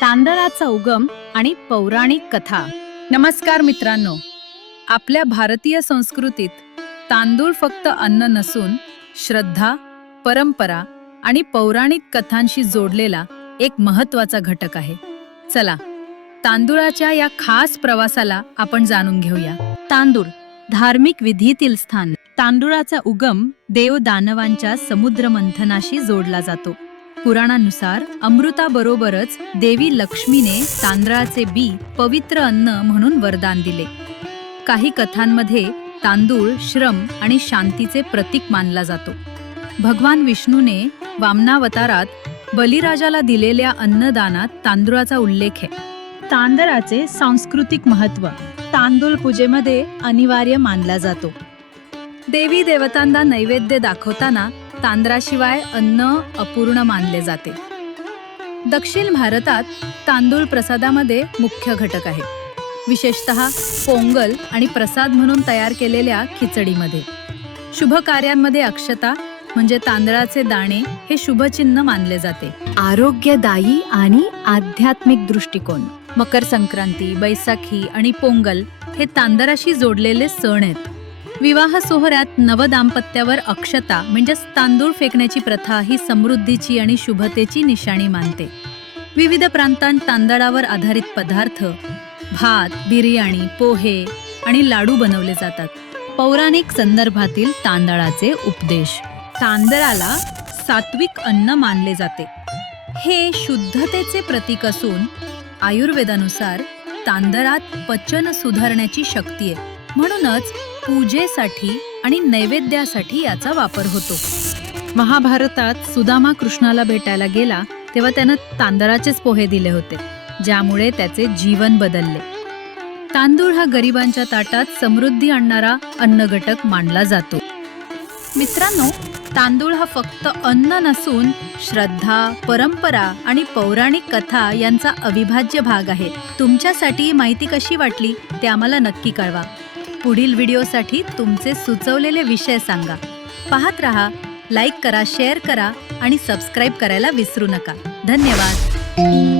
तांदळाचा उगम आणि पौराणिक कथा. नमस्कार मित्रांनो. आपल्या भारतीय संस्कृतीत तांदूळ फक्त अन्न नसून श्रद्धा परंपरा आणि पौराणिक कथांशी जोडलेला एक महत्त्वाचा घटक आहे. चला तांदुळाच्या या खास प्रवासाला आपण जाणून घेऊया. तांदूळ धार्मिक विधीतील स्थान. तांदुळाचा उगम देव दानवांच्या समुद्र मंथनाशी जोडला जातो. पुराणानुसार अमृताबरोबरच देवी लक्ष्मीने तांदळाचे बी पवित्र अन्न म्हणून वरदान दिले. काही कथांमध्ये तांदूळ श्रम आणि शांतीचे प्रतीक मानला जातो. भगवान विष्णूने वामनावतारात बलिराजाला दिलेल्या अन्नदानात तांदूळाचा उल्लेख आहे. तांदळाचे सांस्कृतिक महत्त्व तांदूळ पूजेमध्ये अनिवार्य मानला जातो. देवी देवतांना नैवेद्य दाखवताना तांदळाशिवाय अन्न अपूर्ण मानले जाते. दक्षिण भारतात तांदूळ प्रसादामध्ये मुख्य घटक आहे. विशेषतः पोंगल आणि प्रसाद म्हणून तयार केलेल्या खिचडीमध्ये. शुभ कार्यांमध्ये अक्षता म्हणजे तांदळाचे दाणे हे शुभचिन्ह मानले जाते. आरोग्यदायी आणि आध्यात्मिक दृष्टिकोन. मकर संक्रांती बैसाखी आणि पोंगल हे तांदळाशी जोडलेले सण आहेत. विवाह सोहळ्यात नवदाम्पत्यावर अक्षता म्हणजेच तांदूळ फेकण्याची प्रथा ही समृद्धीची आणि शुभतेची निशाणी मानते. विविध प्रांतांत तांदळावर आधारित पदार्थ भात बिर्याणी पोहे आणि लाडू बनवले जातात. पौराणिक संदर्भातील तांदळाचे उपदेश. तांदळाला सात्विक अन्न मानले जाते. हे शुद्धतेचे प्रतीक असून आयुर्वेदानुसार तांदळात पचन सुधारण्याची शक्ती आहे. म्हणूनच पूजेसाठी आणि नैवेद्यासाठी याचा वापर होतो. महाभारतात सुदामा कृष्णाला भेटायला गेला तेव्हा त्यानं तांदळाचेच पोहे दिले होते ज्यामुळे त्याचे जीवन बदलले. तांदूळ हा गरिबांच्या ताटात समृद्धी आणणारा अन्नघटक मानला जातो. मित्रांनो तांदूळ हा फक्त अन्न नसून श्रद्धा परंपरा आणि पौराणिक कथा यांचा अविभाज्य भाग आहे. तुमच्यासाठी माहिती कशी वाटली ते आम्हाला नक्की कळवा. पुढील व्हिडिओसाठी तुमचे सुचवलेले विषय सांगा. पाहत रहा लाईक करा शेअर करा आणि सबस्क्राईब करायला विसरू नका. धन्यवाद.